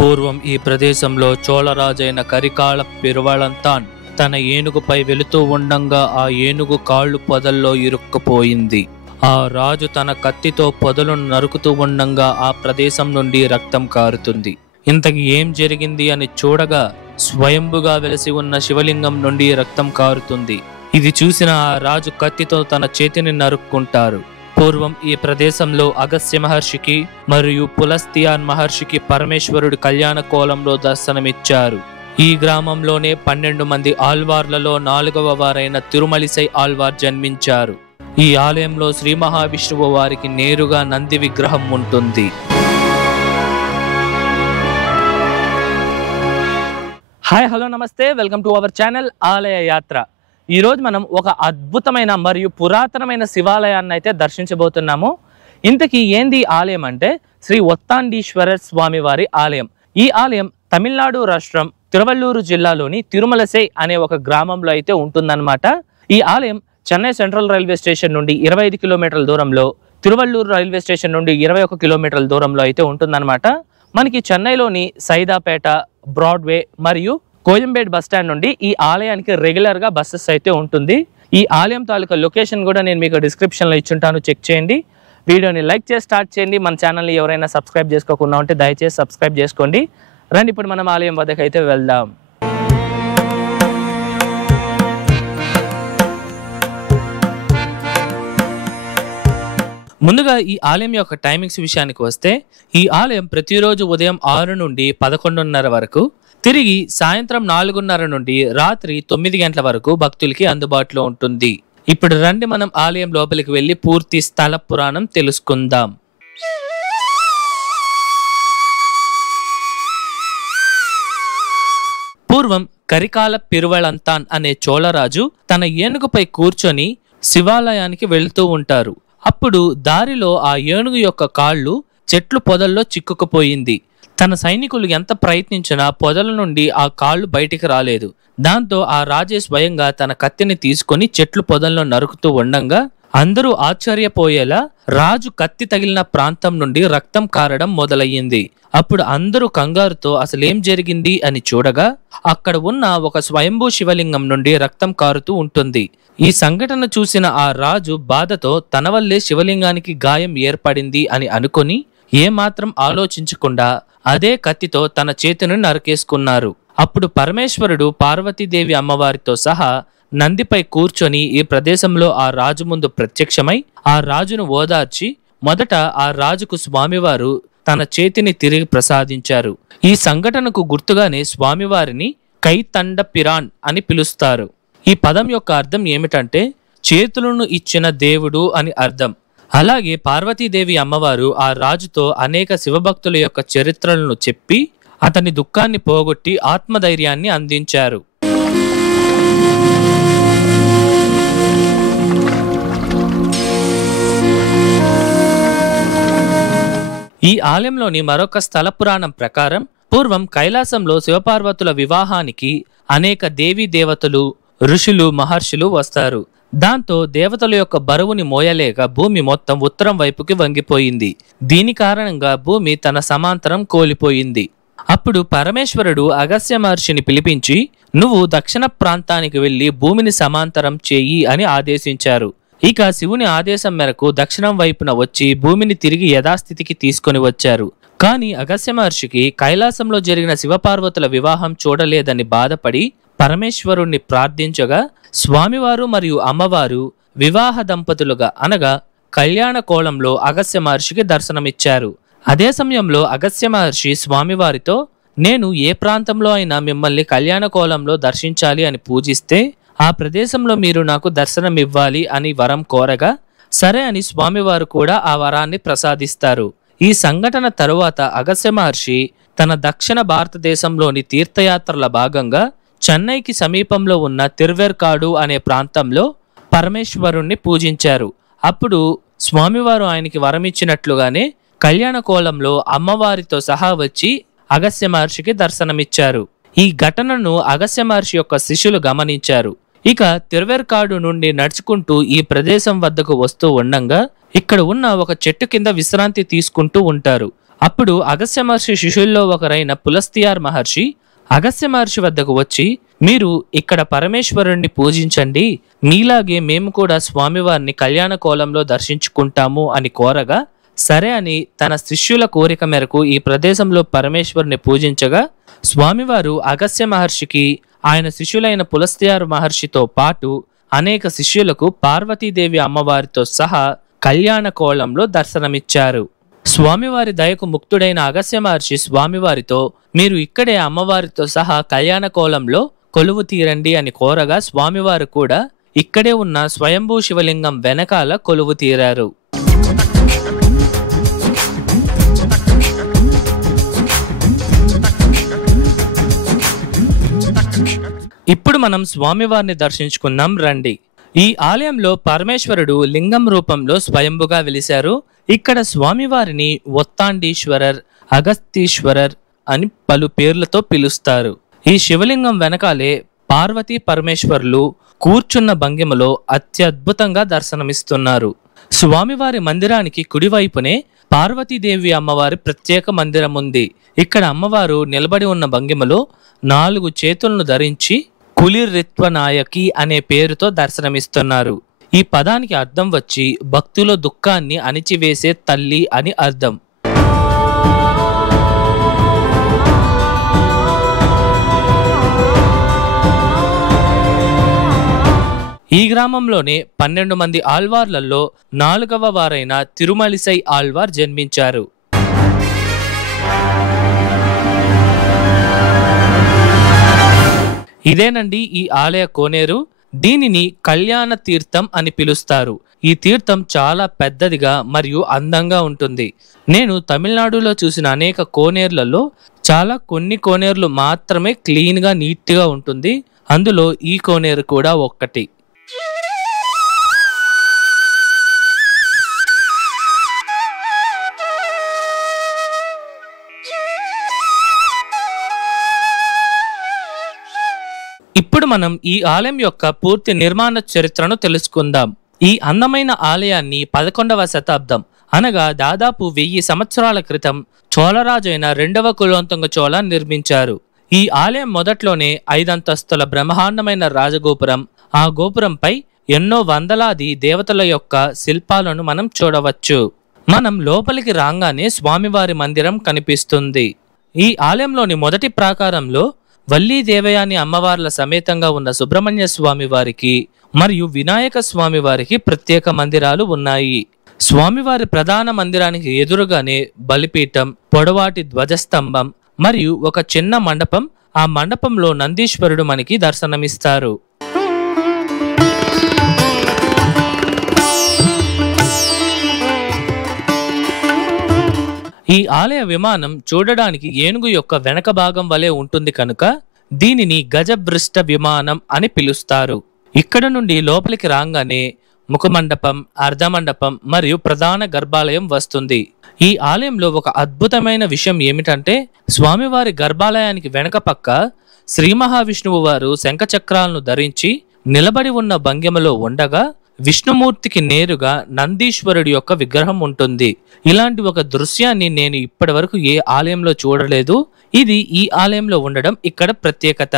పూర్వం ఈ ప్రదేశంలో చోళరాజైన కరికాల పెరువళంతాన్ తన ఏనుగుపై వెళుతూ ఉండంగా ఆ ఏనుగు కాళ్ళు పొదల్లో ఇరుక్కుపోయింది. ఆ రాజు తన కత్తితో పొదలను నరుకుతూ ఉండంగా ఆ ప్రదేశం నుండి రక్తం కారుతుంది. ఇంతకి ఏం జరిగింది అని చూడగా స్వయంభుగా వెలసి ఉన్న శివలింగం నుండి రక్తం కారుతుంది. ఇది చూసిన ఆ రాజు కత్తితో తన చేతిని నరుక్కుంటారు. పూర్వం ఈ ప్రదేశంలో అగస్త్య మహర్షికి మరియు పులస్త్యాన్ మహర్షికి పరమేశ్వరుడు కళ్యాణ కోలంలో దర్శనమిచ్చారు. ఈ గ్రామంలోనే 12 మంది ఆళ్వార్లలో 4వ వారైన తిరుమలిసై ఆళ్వార్ జన్మించారు. ఈ ఆలయంలో శ్రీ మహావిష్ణువు వారికి నేరుగా నంది విగ్రహం ఉంటుంది. హాయ్ హలో నమస్తే, వెల్కమ్ టు అవర్ ఛానల్ ఆలయ యాత్ర. ఈరోజు మనం ఒక అద్భుతమైన మరియు పురాతనమైన శివాలయాన్ని అయితే దర్శించబోతున్నాము. ఇంతకీ ఏంది ఆలయం అంటే శ్రీ ఒత్తాండీశ్వర స్వామి వారి ఆలయం. ఈ ఆలయం తమిళనాడు రాష్ట్రం తిరువల్లూరు జిల్లాలోని తిరుమలసై అనే ఒక గ్రామంలో అయితే ఉంటుందన్నమాట. ఈ ఆలయం చెన్నై సెంట్రల్ రైల్వే స్టేషన్ నుండి 25 కిలోమీటర్ల దూరంలో, తిరువల్లూరు రైల్వే స్టేషన్ నుండి 21 కిలోమీటర్ల దూరంలో అయితే ఉంటుందన్నమాట. మనకి చెన్నైలోని సైదాపేట, బ్రాడ్వే మరియు కోయంబేడ్ బస్ స్టాండ్ నుండి ఈ ఆలయానికి రెగ్యులర్ గా బస్సెస్ అయితే ఉంటుంది. ఈ ఆలయం తాలూకా లొకేషన్ కూడా నేను మీకు డిస్క్రిప్షన్ లో ఇచ్చుంటాను, చెక్ చేయండి. వీడియోని లైక్ చేసి స్టార్ట్ చేయండి. మన ఛానల్ని ఎవరైనా సబ్స్క్రైబ్ చేసుకోకుండా ఉంటే దయచేసి సబ్స్క్రైబ్ చేసుకోండి. రండి ఇప్పుడు మనం ఆలయం వద్దకు అయితే వెళ్దాం. ముందుగా ఈ ఆలయం యొక్క టైమింగ్స్ విషయానికి వస్తే, ఈ ఆలయం ప్రతిరోజు ఉదయం 6 నుండి 11:30 వరకు, తిరిగి సాయంత్రం 4:30 నుండి రాత్రి 9 గంటల వరకు భక్తులకి అందుబాటులో ఉంటుంది. ఇప్పుడు రండి మనం ఆలయం లోపలికి వెళ్ళి పూర్తి స్థల పురాణం తెలుసుకుందాం. పూర్వం కరికాల పెరువళంతాన్ అనే చోళరాజు తన ఏనుగుపై కూర్చొని శివాలయానికి వెళ్తూ ఉంటారు. అప్పుడు దారిలో ఆ ఏనుగు యొక్క కాళ్ళు చెట్లు పొదల్లో చిక్కుకుపోయింది. తన సైనికులు ఎంత ప్రయత్నించినా పొదల నుండి ఆ కాళ్ళు బయటికి రాలేదు. దాంతో ఆ రాజే స్వయంగా తన కత్తిని తీసుకొని చెట్లు పొదల్లో నరుకుతూ ఉండంగా అందరూ ఆశ్చర్యపోయేలా రాజు కత్తి తగిలిన ప్రాంతం నుండి రక్తం కారడం మొదలయ్యింది. అప్పుడు అందరూ కంగారుతో అసలేం జరిగింది అని చూడగా అక్కడ ఉన్న ఒక స్వయంభూ శివలింగం నుండి రక్తం కారుతూ ఉంటుంది. ఈ సంఘటన చూసిన ఆ రాజు బాధతో తన వల్లే శివలింగానికి గాయం ఏర్పడింది అని అనుకొని ఏమాత్రం ఆలోచించకుండా అదే కత్తితో తన చేతిని నరికేసుకున్నారు. అప్పుడు పరమేశ్వరుడు పార్వతీదేవి అమ్మవారితో సహా నందిపై కూర్చొని ఈ ప్రదేశంలో ఆ రాజు ముందు ప్రత్యక్షమై ఆ రాజును ఓదార్చి మొదట ఆ రాజుకు స్వామివారు తన చేతిని తిరిగి ప్రసాదించారు. ఈ సంఘటనకు గుర్తుగానే స్వామివారిని కైతండ పిరాన్ అని పిలుస్తారు. ఈ పదం యొక్క అర్థం ఏమిటంటే చేతులను ఇచ్చిన దేవుడు అని అర్థం. అలాగే పార్వతీదేవి అమ్మవారు ఆ రాజుతో అనేక శివభక్తుల యొక్క చరిత్రలను చెప్పి అతని దుఃఖాన్ని పోగొట్టి ఆత్మధైర్యాన్ని అందించారు. ఈ ఆలయంలోని మరొక స్థల పురాణం ప్రకారం పూర్వం కైలాసంలో శివపార్వతుల వివాహానికి అనేక దేవీ దేవతలు, ఋషులు, మహర్షులు వస్తారు. దాంతో దేవతల యొక్క బరువుని మోయలేక భూమి మొత్తం ఉత్తరం వైపుకి వంగిపోయింది. దీని కారణంగా భూమి తన సమాంతరం కోల్పోయింది. అప్పుడు పరమేశ్వరుడు అగస్త్య మహర్షిని పిలిపించి నువ్వు దక్షిణ ప్రాంతానికి వెళ్లి భూమిని సమాంతరం చేయి అని ఆదేశించారు. ఇక శివుని ఆదేశం మేరకు దక్షిణం వైపున వచ్చి భూమిని తిరిగి యథాస్థితికి తీసుకొని వచ్చారు. కానీ అగస్త్య మహర్షికి కైలాసంలో జరిగిన శివపార్వతుల వివాహం చూడలేదని బాధపడి పరమేశ్వరుణ్ణి ప్రార్థించగా స్వామివారు మరియు అమ్మవారు వివాహ దంపతులుగా అనగా కళ్యాణ కోలంలో అగస్త్య మహర్షికి దర్శనమిచ్చారు. అదే సమయంలో అగస్త్య మహర్షి స్వామివారితో నేను ఏ ప్రాంతంలో అయినా మిమ్మల్ని కళ్యాణ కోలంలో దర్శించాలి అని పూజిస్తే ఆ ప్రదేశంలో మీరు నాకు దర్శనం ఇవ్వాలి అని వరం కోరగా సరే అని స్వామివారు కూడా ఆ వరాన్ని ప్రసాదిస్తారు. ఈ సంఘటన తరువాత అగస్త్య మహర్షి తన దక్షిణ భారతదేశంలోని తీర్థయాత్రల భాగంగా చెన్నైకి సమీపంలో ఉన్న తిరువేర్కాడు అనే ప్రాంతంలో పరమేశ్వరుణ్ణి పూజించారు. అప్పుడు స్వామివారు ఆయనకి వరమిచ్చినట్లుగానే కళ్యాణ కోలంలో అమ్మవారితో సహా వచ్చి అగస్త్య మహర్షికి దర్శనమిచ్చారు. ఈ ఘటనను అగస్త్య మహర్షి యొక్క శిష్యులు గమనించారు. ఇక తిరువేర్కాడు నుండి నడుచుకుంటూ ఈ ప్రదేశం వద్దకు వస్తూ ఉండంగా ఇక్కడ ఉన్న ఒక చెట్టు కింద విశ్రాంతి తీసుకుంటూ ఉంటారు. అప్పుడు అగస్త్య మహర్షి శిష్యుల్లో ఒకరైన పులస్త్యార్ మహర్షి అగస్త్య మహర్షి వద్దకు వచ్చి, మీరు ఇక్కడ పరమేశ్వరుణ్ణి పూజించండి, మీలాగే మేము కూడా స్వామివారిని కళ్యాణ కోలంలో దర్శించుకుంటాము అని కోరగా, సరే అని తన శిష్యుల కోరిక మేరకు ఈ ప్రదేశంలో పరమేశ్వరుని పూజించగా, స్వామివారు అగస్త్య మహర్షికి ఆయన శిష్యులైన పులస్త్యార్ మహర్షితో పాటు అనేక శిష్యులకు పార్వతీదేవి అమ్మవారితో సహా కళ్యాణ కోలంలో దర్శనమిచ్చారు. స్వామివారి దయకు ముక్తుడైన అగస్త్య మహర్షి స్వామివారితో, మీరు ఇక్కడే అమ్మవారితో సహా కళ్యాణ కోలంలో కొలువు తీరండి అని కోరగా, స్వామివారు కూడా ఇక్కడే ఉన్న స్వయంభూ శివలింగం వెనకాల కొలువు తీరారు. ఇప్పుడు మనం స్వామివారిని దర్శించుకుందాం రండి. ఈ ఆలయంలో పరమేశ్వరుడు లింగం రూపంలో స్వయంభుగా వెలిశారు. ఇక్కడ స్వామివారిని ఒత్తాండీశ్వరర్, అగస్తీశ్వరర్ అని పలు పేర్లతో పిలుస్తారు. ఈ శివలింగం వెనకాలే పార్వతీ పరమేశ్వరులు కూర్చున్న భంగిమలో అత్యద్భుతంగా దర్శనమిస్తున్నారు. స్వామివారి మందిరానికి కుడివైపునే పార్వతీదేవి అమ్మవారి ప్రత్యేక మందిరం ఉంది. ఇక్కడ అమ్మవారు నిలబడి ఉన్న భంగిమలో 4 చేతులను ధరించి కులిరిత్వనాయకి అనే పేరుతో దర్శనమిస్తున్నారు. ఈ పదానికి అర్థం వచ్చి భక్తుల దుఃఖాన్ని అణిచివేసే తల్లి అని అర్థం. ఈ గ్రామంలోనే 12 మంది ఆళ్వార్లలో 4వ వారైన తిరుమలిసై ఆళ్వార్ జన్మించారు. ఇదేనండి ఈ ఆలయ కోనేరు. దీనిని కళ్యాణ తీర్థం అని పిలుస్తారు. ఈ తీర్థం చాలా పెద్దదిగా మరియు అందంగా ఉంటుంది. నేను తమిళనాడులో చూసిన అనేక కోనేర్లలో కొన్ని కోనేర్లు మాత్రమే క్లీన్గా నీట్గా ఉంటుంది. అందులో ఈ కోనేరు కూడా ఒక్కటి. ఇప్పుడు మనం ఈ ఆలయం యొక్క పూర్తి నిర్మాణ చరిత్రను తెలుసుకుందాం. ఈ అందమైన ఆలయాన్ని 11వ శతాబ్దం అనగా దాదాపు 1000 సంవత్సరాల క్రితం చోళరాజైన 2వ కులోత్తుంగ చోళ నిర్మించారు. ఈ ఆలయం మొదట్లోనే 5 అంతస్తుల బ్రహ్మాండమైన రాజగోపురం, ఆ గోపురంపై ఎన్నో వందలాది దేవతల యొక్క శిల్పాలను మనం చూడవచ్చు. మనం లోపలికి రాగానే స్వామివారి మందిరం కనిపిస్తుంది. ఈ ఆలయంలోని మొదటి ప్రాకారంలో వల్లీ దేవయాని అమ్మవార్ల సమేతంగా ఉన్న సుబ్రహ్మణ్య స్వామి వారికి మరియు వినాయక స్వామి వారికి ప్రత్యేక మందిరాలు ఉన్నాయి. స్వామివారి ప్రధాన మందిరానికి ఎదురుగానే బలిపీఠం, పొడవాటి ధ్వజస్తంభం మరియు ఒక చిన్న మండపం. ఆ మండపంలో నందీశ్వరుడు మనకి దర్శనమిస్తారు. ఈ ఆలయ విమానం చూడడానికి ఏనుగు యొక్క వెనక భాగం వలె ఉంటుంది కనుక దీనిని గజభృష్ట విమానం అని పిలుస్తారు. ఇక్కడ నుండి లోపలికి రాగానే ముఖమండపం, అర్ధమండపం మరియు ప్రధాన గర్భాలయం వస్తుంది. ఈ ఆలయంలో ఒక అద్భుతమైన విషయం ఏమిటంటే, స్వామివారి గర్భాలయానికి వెనక పక్క శ్రీ మహావిష్ణువు వారు శంఖచక్రాలను ధరించి నిలబడి ఉన్న భంగిమలో ఉండగా, విష్ణుమూర్తికి నేరుగా నందీశ్వరుడి యొక్క విగ్రహం ఉంటుంది. ఇలాంటి ఒక దృశ్యాన్ని నేను ఇప్పటి వరకు ఏ ఆలయంలో చూడలేదు. ఇది ఈ ఆలయంలో ఉండడం ఇక్కడ ప్రత్యేకత.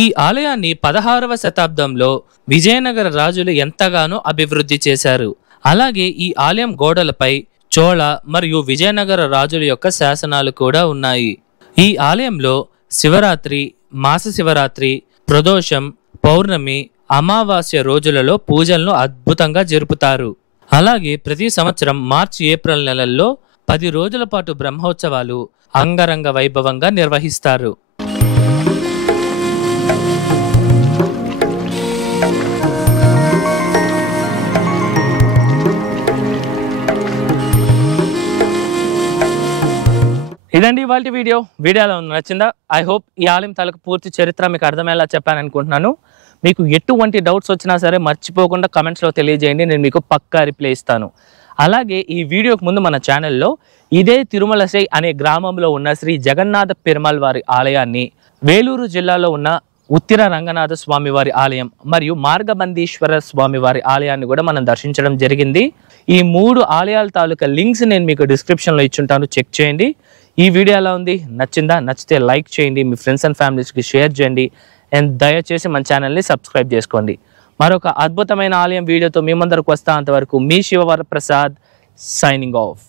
ఈ ఆలయాన్ని 16వ శతాబ్దంలో విజయనగర రాజులు ఎంతగానో అభివృద్ధి చేశారు. అలాగే ఈ ఆలయం గోడలపై చోళ మరియు విజయనగర రాజుల యొక్క శాసనాలు కూడా ఉన్నాయి. ఈ ఆలయంలో శివరాత్రి, మాస శివరాత్రి, ప్రదోషం, పౌర్ణమి, అమావాస్య రోజులలో పూజలను అద్భుతంగా జరుపుతారు. అలాగే ప్రతి సంవత్సరం మార్చి, ఏప్రిల్ నెలల్లో 10 రోజుల పాటు బ్రహ్మోత్సవాలు అంగరంగ వైభవంగా నిర్వహిస్తారు. ఇదండి ఇవాల్టి వీడియో. వీడియోలో నచ్చిందా? ఐ హోప్ ఈ ఆలయం తాలూకు పూర్తి చరిత్ర మీకు అర్థమయ్యేలా చెప్పాను అనుకుంటున్నాను. మీకు ఎటువంటి డౌట్స్ వచ్చినా సరే మర్చిపోకుండా కమెంట్స్లో తెలియజేయండి, నేను మీకు పక్కా రిప్లై ఇస్తాను. అలాగే ఈ వీడియోకి ముందు మన ఛానల్లో ఇదే తిరుమలసై అనే గ్రామంలో ఉన్న శ్రీ జగన్నాథ పెరుమాళ్ వారి ఆలయాన్ని, వేలూరు జిల్లాలో ఉన్న ఉత్తిర రంగనాథ స్వామి వారి ఆలయం మరియు మార్గబంధీశ్వర స్వామి వారి ఆలయాన్ని కూడా మనం దర్శించడం జరిగింది. ఈ 3 ఆలయాల తాలూకా లింక్స్ నేను మీకు డిస్క్రిప్షన్లో ఇచ్చుంటాను, చెక్ చేయండి. ఈ వీడియో ఎలా ఉంది, నచ్చిందా? నచ్చితే లైక్ చేయండి, మీ ఫ్రెండ్స్ అండ్ ఫ్యామిలీస్కి షేర్ చేయండి, అండ్ దయచేసి మన ఛానల్ని సబ్స్క్రైబ్ చేసుకోండి. మరొక అద్భుతమైన ఆలయం వీడియోతో మీ ముందరకు వస్తా. అంతవరకు మీ శివవరప్రసాద్ సైనింగ్ ఆఫ్.